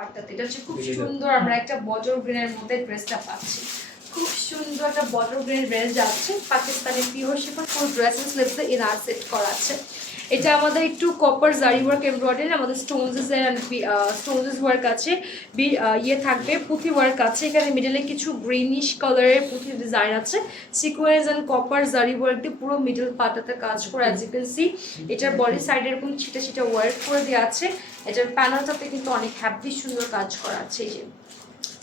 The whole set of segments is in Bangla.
পার্টটাতে এটা হচ্ছে খুব সুন্দর আমরা একটা বটল গ্রিনের মধ্যে ড্রেসটা পাচ্ছি। খুব সুন্দর একটা বটল গ্রিন ড্রেস যাচ্ছে, Pakistani pure chiffon full dress স্লিভসে ইনার সেট করা আছে। এটা আমাদের একটু কপার জারি ওয়ার্ক এমব্রয়ডারি, আমাদের স্টোনস ওয়ার্ক আছে, ইয়ে থাকবে পুঁথি ওয়ার্ক আছে। এখানে মিডলে কিছু গ্রিনিশ কালারের পুঁথি ডিজাইন আছে, sequence and copper zari work দিয়ে পুরো মিডল পার্টটাতে কাজ করে। অ্যাজ ইউ ক্যান সি এটার বডি সাইডে এরকম ছিটা ছিটা ওয়ার্ক করে দেওয়া আছে। এটার প্যানেলটাতে কিন্তু অনেক হ্যাপি সুন্দর কাজ করা আছে। এই যে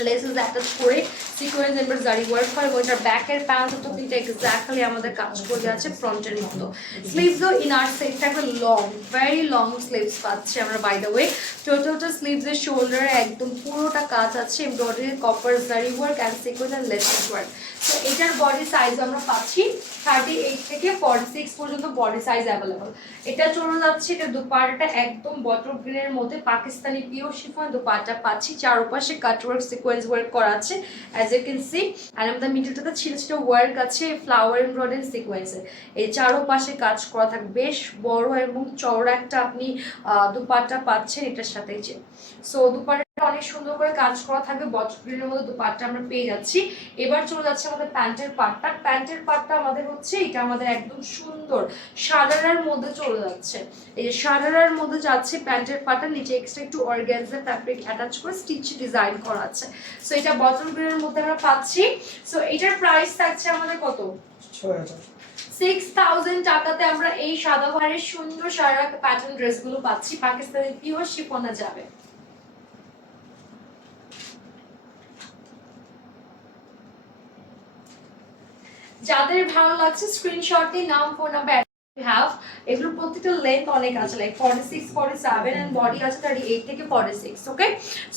লেসেস অ্যাটাচ করে সিকোয়েন্স এন্ড জারি ওয়ার্ক করে, এবং এটার ব্যাকের প্যানেলটাও কিন্তু এক্স্যাক্টলি আমাদের কাজ করে দেওয়া আছে ফ্রন্টের মতো। স্লিভসও ইনার সাইড থাকবে লং, ভেরি লং স্লিভস পাচ্ছি আমরা। বাই দ্য ওয়ে টোটালটা স্লিভসের শোল্ডারে একদম পুরোটা কাজ আছে embroidery, copper zari work and sequence and laces work. তো এটার বডি সাইজ আমরা পাচ্ছি 38 থেকে 46 পর্যন্ত বডি সাইজ অ্যাভেলেবল। এটা চলে যাচ্ছে, এটা দুপাট্টাটা একদম বটল গ্রিনের মধ্যে পাকিস্তানি পিওর শিফন দুপাট্টা পাচ্ছি, চারপাশে কাটওয়ার্ক সিকোয়েন্স ওয়ার্ক করা আছে অ্যাজ ইউ ক্যান সি। আর আমাদের মিডলটাতে ছিল ছিল ওয়ার্ক আছে ফ্লাওয়ার এমব্রয়ডারি সিকোয়েন্সের। এই চারপাশে কাজ করা থাকে, বেশ বড় এবং চওড়া একটা আপনি দুপাট্টা পাচ্ছেন এটার সাথে। যে সো দুপাট্টা অনেক সুন্দর করে কাজ করা থাকবে, বটল গ্রিনের মধ্যে দুপাট্টা আমরা পেয়ে যাচ্ছি। এবার চলে যাচ্ছে আমাদের প্যান্টের পার্টটা। প্যান্টের পার্টটা আমাদের হচ্ছে এটা আমাদের একদম সুন্দর সাদারার মধ্যে চলে যাচ্ছে। এই যে সাদারার মধ্যে যাচ্ছে প্যান্টের পার্টটা, নিচে এক্সট্রা একটু অর্গানজা ফ্যাব্রিক অ্যাটাচ করে স্টিচ ডিজাইন করা আছে। সো এটা বটল গ্রিনের মধ্যে আমরা পাচ্ছি। সো এটার প্রাইস থাকছে আমাদের কত? 6000 টাকাতে আমরা এই সাদা ভারের সুন্দর সারা প্যাটার্ন ড্রেসগুলো পাচ্ছি, পাকিস্তানি পিওর শিফনে যাবে। যাদের ভালো লাগছে স্ক্রিনশট দিয়ে নাম, ফোন নাম্বার have এগুলোর প্রত্যেকটা লেন্থ অনেক আছে, লাইক 46 47 এন্ড বডি আছে 38 থেকে 46। ওকে,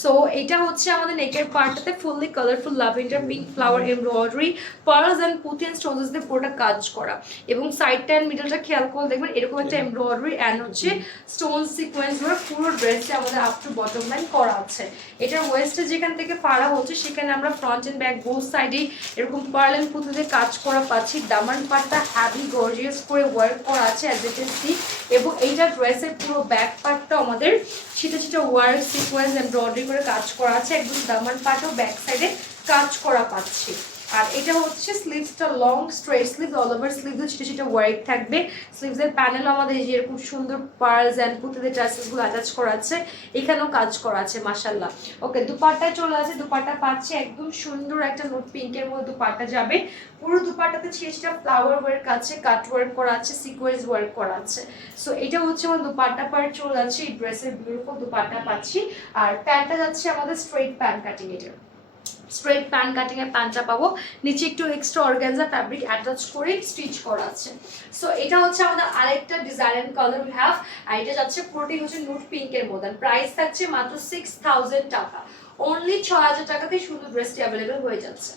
সো এটা হচ্ছে আমাদের নেকের পার্টটাতে fully colourful lavender pink flower embroidery pearls and পুঁথি এন্ড স্টোনস দিয়ে পুরোটা কাজ করা, এবং সাইডটা এন্ড মিডলটা খেয়াল করে দেখবেন এরকম একটা এমব্রয়ডারি এন্ড হচ্ছে স্টোন সিকোয়েন্স ওয়ার্ক পুরো ড্রেসে আমাদের আপ টু বটম লাইন করা আছে। এটার ওয়েস্টে যেখান থেকে ফাড়া হচ্ছে সেখানে আমরা ফ্রন্ট এন্ড ব্যাক বোথ সাইডে এরকম পার্ল এন্ড পুঁথি দিয়ে কাজ করা পাচ্ছি। দামান পার্টটা হ্যাভি গর্জিয়াস করে ওয়ার্ক করা আছে অ্যাজ ইউ ক্যান সি, এবং এইটা ড্রেসের পুরো ব্যাক পার্টটা আমাদের ছিটা ছিটা ওয়ার্ক সিকোয়েন্স এমব্রয়ডারি করে কাজ করা আছে। একদম দামান পার্টও ব্যাক সাইডে কাজ করা পাচ্ছি। আর এটা হচ্ছে স্লিভসটা long straight sleeve, all over স্লিভে ছিটা ছিটা ওয়ার্ক থাকবে। স্লিভসের প্যানেল আমাদের এই যে এরকম সুন্দর পার্লস এন্ড পুঁতিদের টাসেলসগুলো অ্যাটাচ করা আছে, এখানেও কাজ করা আছে মাশাআল্লাহ। ওকে, দুপাট্টায় চলে আছে, দুপাট্টা পাচ্ছে একদম সুন্দর একটা নোট পিঙ্কের মধ্যে দুপাট্টা যাবে। পুরো দুপাট্টাতে ছিটা ছিটা ফ্লাওয়ার ওয়ার্ক আছে, কাট ওয়ার্ক করা আছে, সিকোয়েন্স ওয়ার্ক করা আছে। সো এটা হচ্ছে আমার দুপাট্টা পার্ট চলে যাচ্ছে, এই ড্রেসের বিউটিফুল দুপাট্টা পাচ্ছি। আর প্যান্টটা যাচ্ছে আমাদের স্ট্রেট প্যান্ট কাটিং, এটা স্ট্রেট প্যান্ট কাটিং এর প্যান্টটা পাবো, নিচে একটু এক্সট্রা অর্গানজা ফ্যাব্রিক অ্যাটাচ করে স্টিচ করা আছে। সো এটা হচ্ছে আমাদের আরেকটা ডিজাইন কালার উই হ্যাভ, আর এটা যাচ্ছে পুরোটাই হচ্ছে নুট পিঙ্কের মধ্যে। প্রাইস থাকছে মাত্র 6000 টাকা, অনলি 6000 টাকাতেই সুন্দর ড্রেসটি অ্যাভেলেবল হয়ে যাচ্ছে।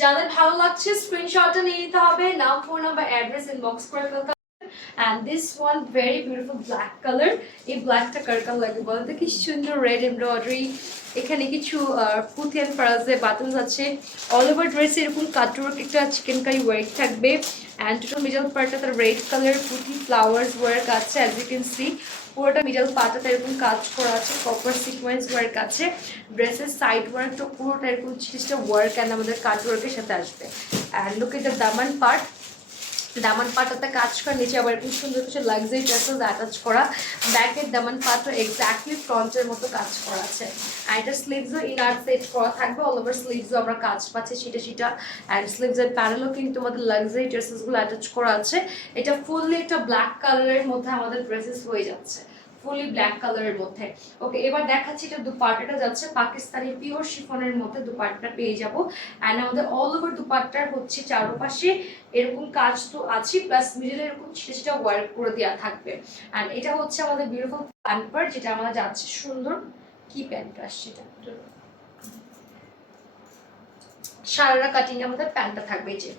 যাদের ভালো লাগছে স্ক্রিনশটটা নিয়ে নিতে হবে, নাম, ফোন নাম্বার, অ্যাড্রেস ইনবক্স করে ফেলতে। and this one very beautiful black color, এই ব্ল্যাকটা কার কার লাগে বলেন তো, কি সুন্দর রেড এমব্রয়ডারি, এখানে কিছু পুঁথি এন্ড পার্লসে বাটনস আছে। অল ওভার ড্রেসে এরকম কাটওয়ার্ক একটা চিকেন কারি ওয়ার্ক থাকবে, অ্যান্ড টোটাল মিডল পার্টটা তার রেড কালার পুঁথি ফ্লাওয়ার্স ওয়ার্ক আছে অ্যাজ ইউ ক্যান সি। পুরোটা মিডল পার্টটাতে এরকম কাজ করা আছে, কপার সিকোয়েন্স ওয়ার্ক আছে। ড্রেসের সাইড ওয়ার্কটা পুরোটা এরকম ছিটা ওয়ার্ক অ্যান্ড আমাদের কাট ওয়ার্কের সাথে আসবে। And look at the Daman part, দামান পাটাতে কাজ করা, নিচে আবার খুব সুন্দর কিছু লাক্সারি টাসেলস অ্যাটাচ করা। ব্যাকের দামান পাটও এক্স্যাক্টলি ফ্রন্টের মতো কাজ করা আছে। আর এটা স্লিভসও ইনার সেট করা থাকবে, অল ওভার স্লিভসও আমরা কাজ পাচ্ছি সেটা সেটা। অ্যান্ড স্লিভসের প্যানেলও কিন্তু আমাদের লাক্সারি ড্রেসেসগুলো অ্যাটাচ করা আছে। এটা ফুললি একটা ব্ল্যাক কালারের মধ্যে আমাদের ড্রেসেস হয়ে যাচ্ছে, ফুলি ব্ল্যাক কালারের মধ্যে। ওকে, এবার দেখাচ্ছি এটা দুপাট্টাটা যাচ্ছে পাকিস্তানি পিওর শিফনের মধ্যে দুপাট্টা পেয়ে যাব। অ্যান্ড আমাদের অল ওভার দুপাট্টার হচ্ছে চারপাশে এরকম কাজ তো আছে, প্লাস মিডলে এরকম ছিটা ছিটা ওয়ার্ক করে দেওয়া থাকবে। অ্যান্ড এটা হচ্ছে আমাদের বিউটিফুল প্যান্ট পার্ট, যেটা আমাদের যাচ্ছে সুন্দর কি প্যান্ট আসছে, এটা সারারা কাটিং আমাদের প্যান্টটা থাকবে। যে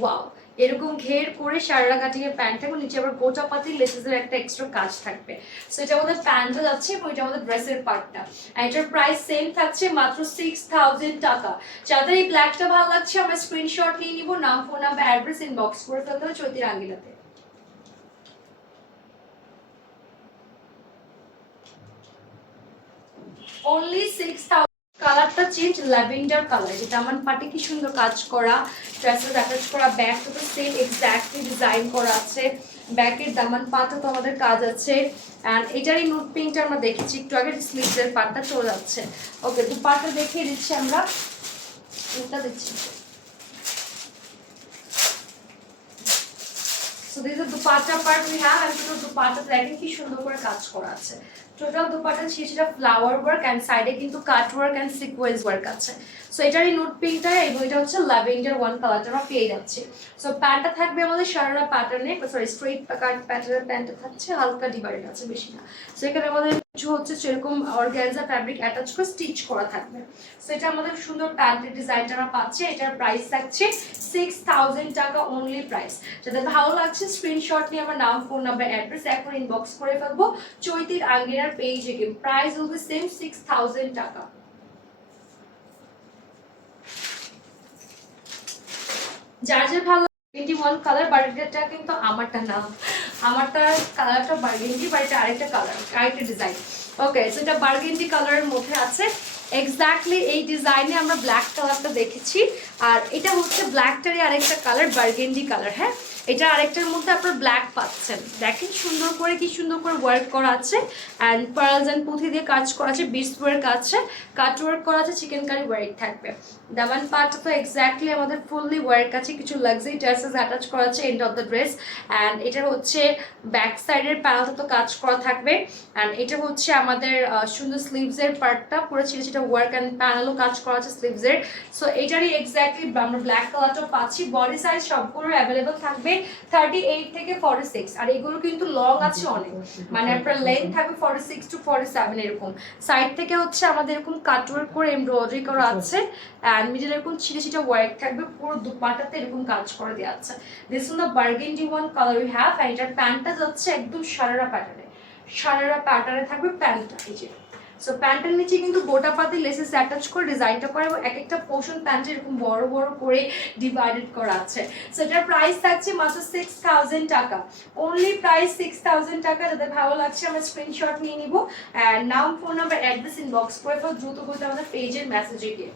ওয়াও, এরকম ঘের করে সারারা কাটিং এর প্যান্ট থাকবে, নিচে আবার গোটা পাতি লেসেসের একটা এক্সট্রা কাজ থাকবে। সো এটা আমাদের প্যান্টটা যাচ্ছে এবং এটা আমাদের ড্রেসের পার্টটা। আর এটার প্রাইস সেম থাকছে মাত্র 6000 টাকা। যাদের এই ব্ল্যাকটা ভালো লাগছে আমরা স্ক্রিনশট নিয়ে নিব, নাম, ফোন নাম্বার, অ্যাড্রেস ইনবক্স করে ফেলতে হবে চৈতির আঙ্গিলাতে। অনলি 6000। কালারটা চেঞ্জ, ল্যাভেন্ডার কালার, যেটা আমার পাটে কি সুন্দর কাজ করা, ড্রেসেস অ্যাটাচ করা, ব্যাক তো সেম এক্স্যাক্টলি ডিজাইন করা আছে, ব্যাকের দামান পাটে তো আমাদের কাজ আছে। অ্যান্ড এটারই নোট পিঙ্কটা আমরা দেখেছি একটু আগে, স্লিভসের পাটটা চলে যাচ্ছে। ওকে, দুপাটটা দেখিয়ে দিচ্ছি আমরা, এটা দিচ্ছি। So this is the dupatta part we have, and পুরো দুপাট্টা দেখেন কি সুন্দর করে কাজ করা আছে। টোটাল দুপাট্টা ছিল ফ্লাওয়ার ওয়ার্ক এন্ড সাইডে কিন্তু cut work and sequence work আছে। সো এটারই নোট পিঙ্কটা এবং এটা হচ্ছে ল্যাভেন্ডার ওয়ান কালারটা আমরা পেয়ে যাচ্ছি। সো প্যান্টটা থাকবে আমাদের সারারা প্যাটার্নে, সরি স্ট্রেট কাট প্যাটার্নের প্যান্টটা থাকছে, হালকা ডিভাইড আছে, বেশি না। সো এখানে আমাদের কিছু হচ্ছে সেরকম অর্গানজা ফ্যাব্রিক অ্যাটাচ করে স্টিচ করা থাকবে। সো এটা আমাদের সুন্দর প্যান্টের ডিজাইনটা আমরা পাচ্ছি। এটার প্রাইস থাকছে 6000 টাকা অনলি প্রাইস। যাদের ভালো লাগছে স্ক্রিনশট নিয়ে আমার নাম, ফোন নাম্বার, অ্যাড্রেস এখন ইনবক্স করে ফেলবো চৈতির আঙ্গিনার পেজে গিয়ে। প্রাইস উইল বি সেম 6000 টাকা। যার যার ভালো 21 কালার, বার্গেন্ডিটা কিন্তু আমারটা না, আমারটা কালারটা বার্গেন্ডি, বাট এটা আরেকটা কালার, আরেকটা ডিজাইন। ওকে, সো এটা বার্গেন্ডি কালারের মধ্যে আছে। এক্স্যাক্টলি এই ডিজাইনে আমরা ব্ল্যাক কালারটা দেখেছি, আর এটা হচ্ছে ব্ল্যাকটারই আরেকটা কালার, বার্গেন্ডি কালার। হ্যাঁ, এটা আরেকটার মধ্যে আপনার ব্ল্যাক পাচ্ছেন। দেখেন সুন্দর করে কি সুন্দর করে ওয়ার্ক করা আছে, অ্যান্ড পার্লস অ্যান্ড পুঁথি দিয়ে কাজ করা আছে, বিটস ওয়ার্ক আছে, কাট ওয়ার্ক করা আছে, চিকেন কারি ওয়ার্ক থাকবে। দামান পার্ট তো এক্স্যাক্টলি আমাদের ফুললি ওয়ার্ক আছে, কিছু লাক্সারি টাচেস অ্যাটাচ করা আছে end of the dress. And এটা হচ্ছে ব্যাক সাইডের প্যানেলটা তো কাজ করা থাকবে, অ্যান্ড এটা হচ্ছে আমাদের সুন্দর স্লিভসের পার্টটা পুরো ছিল, সেটা ওয়ার্ক অ্যান্ড প্যানেলও কাজ করা আছে স্লিভসের। সো এটারই এক্স্যাক্টলি আমরা ব্ল্যাক কালারটাও পাচ্ছি। বডি সাইজ সবগুলো অ্যাভেলেবল থাকবে 38 থেকে 46, আর এগুলো কিন্তু লং আছে অনেক, মানে আপনার লেন্থ থাকবে 46 টু 47 এরকম। সাইড থেকে হচ্ছে আমাদের এরকম কাটওয়ার্ক করে এমব্রয়ডারি করা আছে, অ্যান্ড মিডল এরকম ছিটে ছিটে ওয়ার্ক থাকবে, পুরো দুপাটাতে এরকম কাজ করে দেওয়া আছে। This is the burgundy one colour we have, and এটার প্যান্টটা যাচ্ছে একদম সারারা প্যাটার্নে, সারারা প্যাটার্নে থাকবে প্যান্টটা। এই যে সো প্যান্টের নিচে কিন্তু গোটা পাতি লেসেস অ্যাটাচ করে ডিজাইনটা করে, এবং এক একটা পোর্শন প্যান্টে এরকম বড় বড় করে ডিভাইডেড করা আছে। সো এটার প্রাইস থাকছে মাত্র 6000 টাকা, অনলি প্রাইস 6000 টাকা। যাদের ভালো লাগছে আমরা স্ক্রিনশট নিয়ে নিব, অ্যান্ড নাম, ফোন নাম্বার, অ্যাড্রেস ইনবক্স করে ফেল দ্রুত করতে আমাদের পেজের মেসেজে গিয়ে।